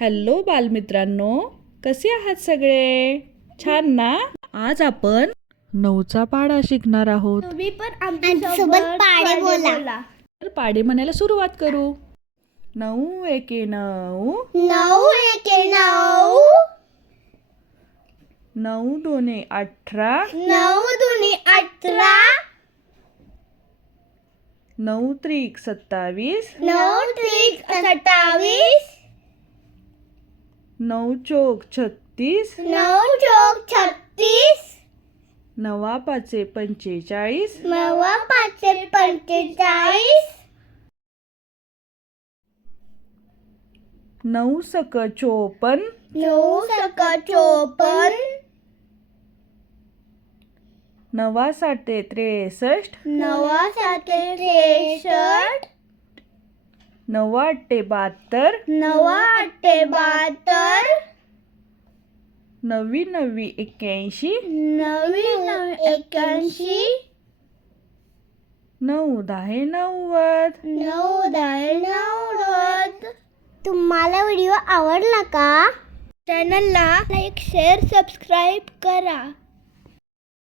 Hello बालमित्रांनो, कसे आहात सगळे? छान ना? आज आपण 9चा पाढा शिकणार आहोत. तुम्ही पण आमच्यासोबत पाढे बोला. तर पाढे म्हणायला सुरुवात करू. 9 एके 9, 9 एके 9, 9 दोने 18, 9 दुनी 18, 9 त्रिक 27, 9 त्रिक 27, 9 चौक 36, 9 चौक 36, 9 पाचे 45, 9 पाचे 45, 9 सक 54, 9 सक 54, 9 साते 63, 9 साते 63, 9 आठे 72, 9 आठे 72, 9 नवी 81, 9 81, 9 दहा 90. 9 10 90. तुम्हाला व्हिडिओ आवडला का? चॅनलला लाईक शेअर सबस्क्राईब करा.